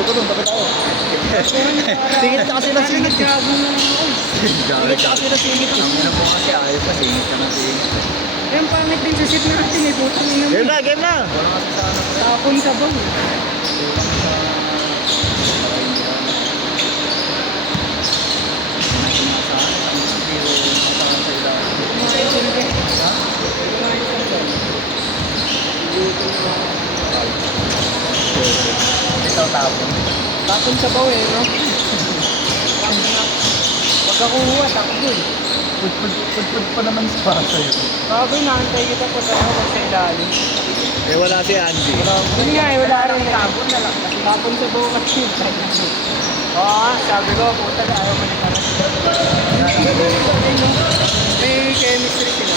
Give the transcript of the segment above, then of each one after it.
Ito doon, tapos tayo. Singit ka kasi na singit. Singit ka kasi na singit. Ang ina mo kasi ayaw pa singit ka ng singit. Yung pangit din sa shit natin eh. Putang ina mo. Game na, game na. Wala kasi sa ano. Tapon sa bang. Ito tapon. Tapon sa baw eh, no? Huwag ka kuha, takbo eh. Pud pa naman sa para sa'yo. Bagoy, naantay kita po sa ako sa ilalim. Eh, wala si Andy. Yun nga eh, wala rin tapon na lang. Tapon sa baw kasi. Oo, sabi ko, puta na, ayaw manitan. May chemistry sila.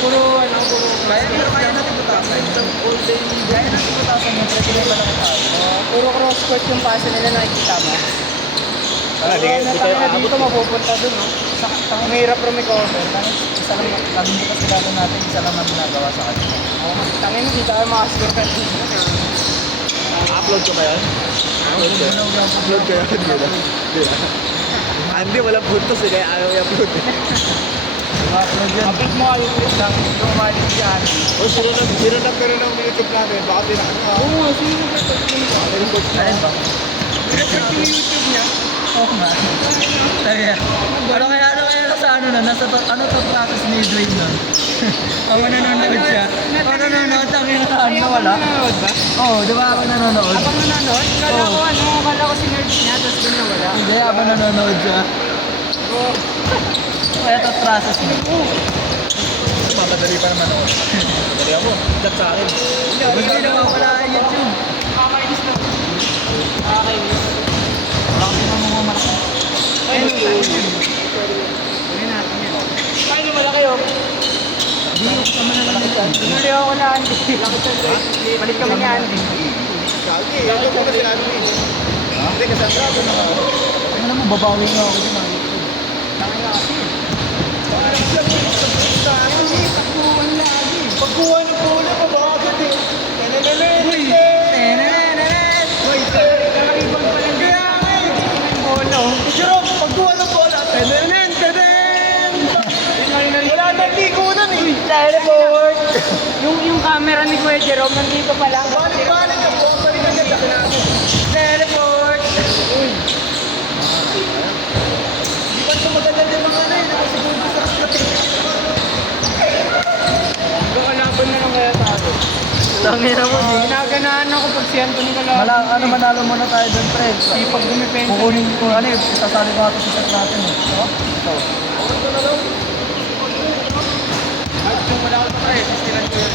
Puro ano, puro... Kaya natin butasan. All day. Kaya natin butasan yung pwede ba lang tayo. Puro cross-court yung pasa nila nakikita mo. Wala, di Dito tayo na dito aabot. mapupunta dun, no? Ang hirap rumikover. Isa lang, lagi mo kasi lalo natin, isa lang ang ginagawa sa kanila. Tangin, hindi tayo makascore ka dito. Upload ko ba yan? Upload ko yan. Upload ko yan. Hindi na. Andy, walang puntos eh, kaya ayaw i-upload. Upload yan. Upload mo kayo please lang. Yung mali dyan. O, sinunod pero ng YouTube namin, baka pinaka. Oo nga, sino ba ito? Ayun ba? Pinapag yung YouTube niya. Oo nga. Kaya, ano kaya sa ano na, nasa ano to process ni Dwayne nun? Ako nanonood siya. Ako nanonood, ang hinataan na wala. Nanonood ba? Oo, di ba ako nanonood? Habang nanonood? Kala ko ano, kala ko sinerge niya, tapos doon nawala. Hindi, habang nanonood siya. Oo. Kaya to process niya. Mamadali pa naman ako. Madali ako. Chat sa akin. Hindi naman wala ang YouTube. Kakainis na. Kakainis. Bakit naman mga malaki? Ayun, Kunin natin yan. Ay, malaki oh. Hindi, kasama na lang ito. Pinuli ako na Andy. Balik kami ni Andy. Kagi, ano ko na sinabi ni? Hindi, kasabrado na ako. Ano naman, babawi nga ako din. Tangin na kasi. Pagkuhan lagi. Pagkuhan ng pula, mabagat eh. Uy! Tenenenen! Uy, Karibag pa lang kaya nga eh. Bolo. Jerome, pagkuhan ng bola. Tenen, tenen. Wala nang likunan eh. Teleport! Yung camera ni Kuya Jerome nandito pa lang. Balik-balik ka po. Balik ka dito namin. Teleport! Uy! Di ba ito maganda yung mga ano eh. Nakasiguro sa kapatid. Kakalaban na lang kaya tayo. Tangin na mo, Ginaganaan ako pag si Anthony kalaban. ano manalo muna tayo doon, pre. Sipag dumipensa. Kukunin ko, ano eh, sasali ko ito sa set natin eh. Ito. At yung wala ko pa tayo, sistilan ko yun.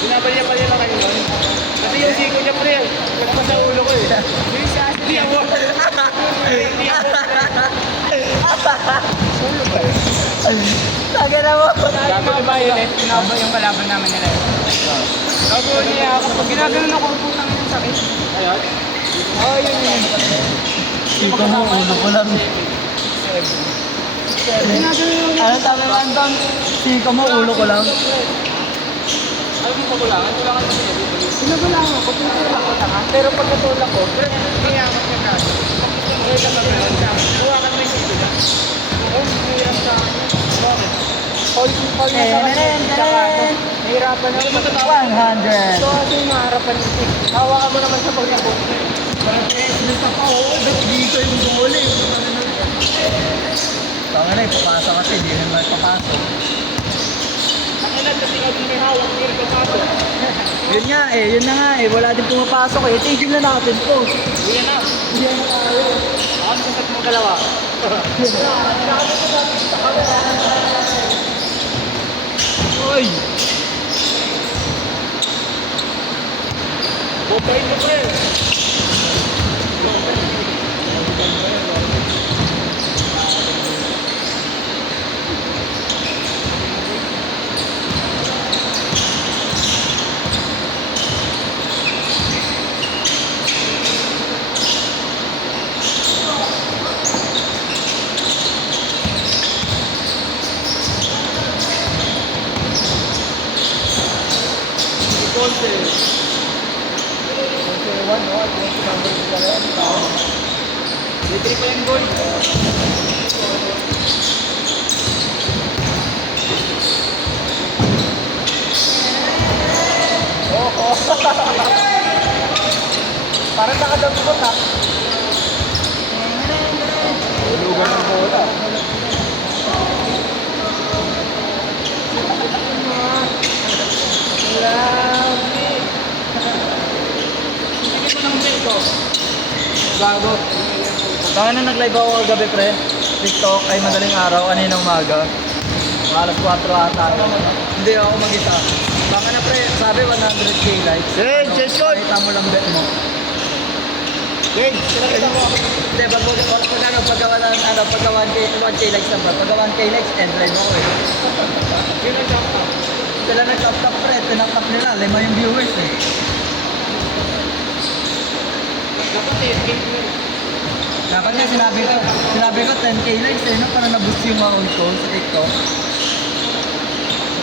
Binabalya-balya lang kayo nun. Kasi yung siko niya pre, wala pa sa ulo ko eh. Yung si Ashley ako. Hindi ako. Solo ba yun? Tangin na mo. Gago di ba yun eh? Pinaba yung kalaban namin nila eh. Gago niya ako. Pag ginagano ako, putang yung sakit. Ayun? Oo, yun yun. Siko mo, ulo ko lang. Ano sabi mo, Anton? Siko mo, ulo ko lang. Alam mo pagulangan? Kulangan mo siya. Pinagulangan ko, pinutulak ko tanga. Pero pag natulak ko, niyaman ka na. Hawakan mo yung siko niya. Oo, hirap sa akin. Bakit? Call na sa kanya. Tsaka ano, nahirapan ako. 100. So, kasi yung maharapan nito. Hawakan mo naman sa pagkakot. Dito yung goal eh. Tangin na, ipapasa kasi, hindi naman ipapasok. Nakilan kasi kami may hawak, hindi rin papasok. Yun nga eh, yun na nga eh. Wala din pumapasok eh. Tigil na natin to. Hindi na. Hindi na tayo. Ako sa mong dalawa. Oy! Bobay na pre. Ponte. Libre pa yung goal. Parang nakadampot ha. Hulugan ng bola. Sige mo ng break ko. Gago. Baka na nag-live ako kagabi, pre. TikTok ay madaling araw, kanina umaga. Mga alas 4 ata. Hindi ako mag-isa. Baka na, pre, sabi 100k likes. Hey, Jason! Kita mo lang bet mo. Hey, sinakita mo ako. Hindi, pagka 1k likes na, pre. Pagka 1k likes, end live ako eh. Sino ang jump up? Sila nag-top, pre. Tinaktak nila. 5 yung viewers eh. Dapat game mo. Dapat nga sinabi ko 10k likes eh, no? Para na-boost yung mga old ko sa TikTok.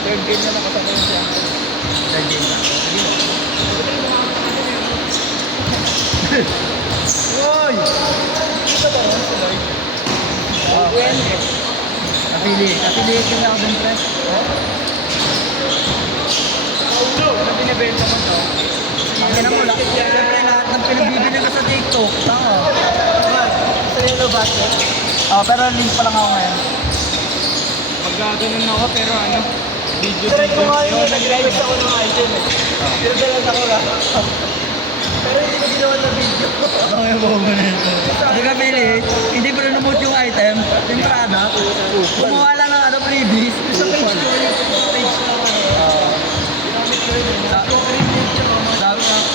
Third game na nakasama siya. Third game na. Uy! Ito ba yun? Tuloy. Affiliate kasi ako dun, pre. Ano binibenta mo to? Ang ina mo lang. Siyempre lahat ng pinagbibili ko sa TikTok. Tama. Sa yellow basket. Pero link pa lang ako ngayon. Magkaganon ako pero ano? Video. Direct ko nga yun, nag-request ako ng item eh. Pinabalan ako na. Pero hindi ko ginawa ng video. Okay, buo mo na ito. Hindi ka pili. Hindi pa na-note yung item, yung product. Kumuha lang ng freebies. Sa page ko yung page ko.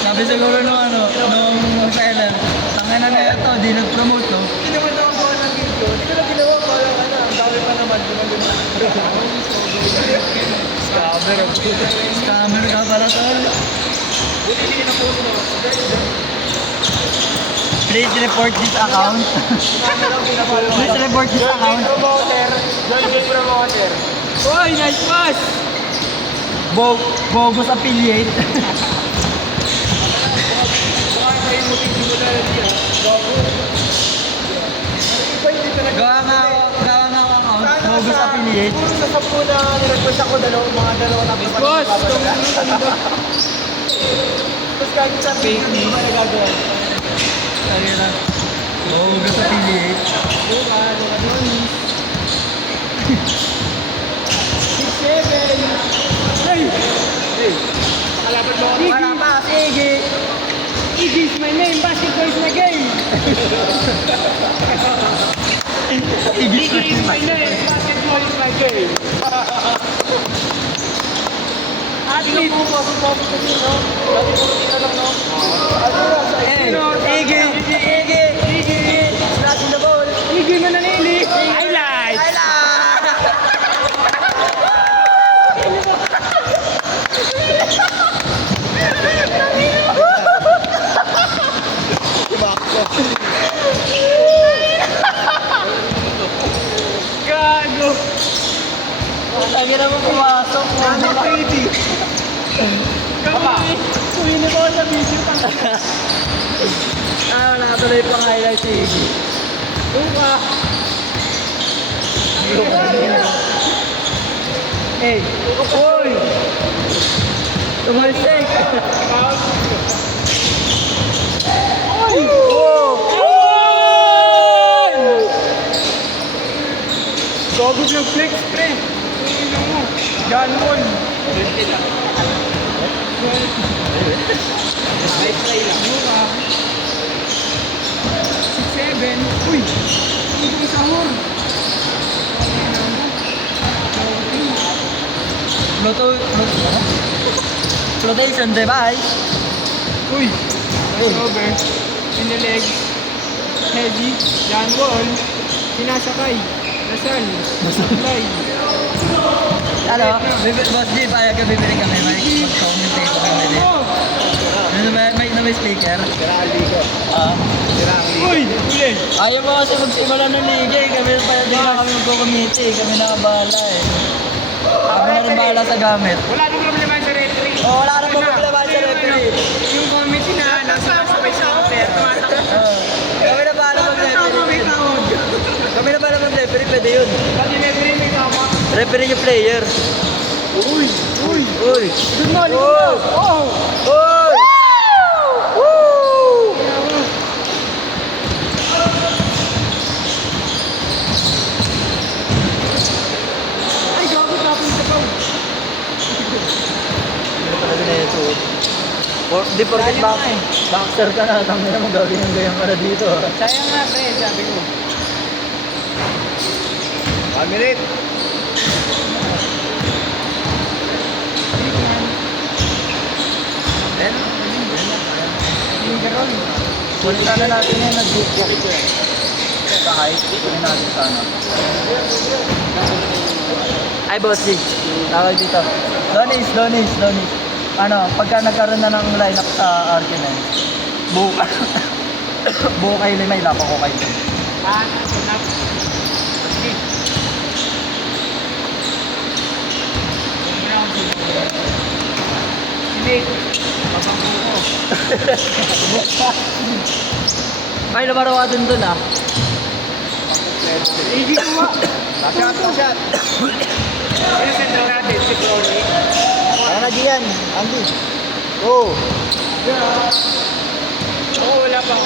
Sabi siguro nung seller, tangina na ito, di nag-promote, no? Hindi naman ako gawa ng video. Hindi ko na ginawa. Parang ano, ang dami pa naman. Scammer ka pala, tol. Buti hindi na post mo. Please report this account. Please report this account. Promoter. Join promoter. Uy, nice pass! Bogus affiliate. Baka kayo mo video na lang yan. Bago. Iba hindi talaga. Gawa nga ako account. Bogus affiliate. Puro sa 10 na nirequest ako, mga dalawa na Nice pass! Tapos kahit isang video, hindi ko ba nagagawa? Tangina. Bogus affiliate. Buka, Doradonis. 6-7. Hey! Hey, nakalaban mo ako. Wala pa, sige. Iggy is my name, basketball is my game. Iggy is my name, basketball is my game. Athlete. Pasok-pasok kasi, no? Dati po kita lang, no? Ano na, sa Iggy. Slash in the ball. Iggy Mananili. Highlights. Gago. Tangina mo pumasok. Ano crazy? Kamay. Kuwini ko sa video pa. Nakatuloy pang highlight si Iggy. Buka. Hey. Uy. Tumalsik. Oy! Gagod yung flex, pre. Tingnan mo. Yan mo. Buka. 6-7. Uy! Hindi ko sahur. Flotation device. Uy! Over. In the legs. Heavy. Yan wall. Sinasakay. Nasal. Supply. Ano? Boss G, payag ka bibili kami. Mag-commentate ko kami din. Oh! May speaker. Sirali ko. Sirali. Uy! Uli! Ayaw mo kasi magsimula ng liga eh. Kami pa din na kami magko-committee. Kami nakabahala eh. Kami na rin bahala sa gamit. Wala nang problema sa referee. Oh, wala na po problema sa referee. Yung committee na nasa rin yung player. Uy! Uy! Uy! Good morning! Oh! Uy! Woo! Ay, gago tapos sa pag. Ano talaga na ito? Di porket Sayang nga eh. boxer ka na, tangin na mo gagawin ka na dito. Sayang nga pre, sabi ko. 1 minute! Finger roll. Kunin sana natin yung nag-book ko. Sa height, kunin natin sana. Ay, bossy. Tawag dito. Donis. Ano, pagka nagkaroon na ng lineup sa Arkin buo ka. Buo kayo limay, lapo ko kayo. Sunap. Sige. Hindi. Pabangko ko. Ay, lumaro ka dun ah. Hindi ko nga. Shot! Ano sentro natin? Si Flori. Kaya na Gian! Andy! Go! Oo, wala pa.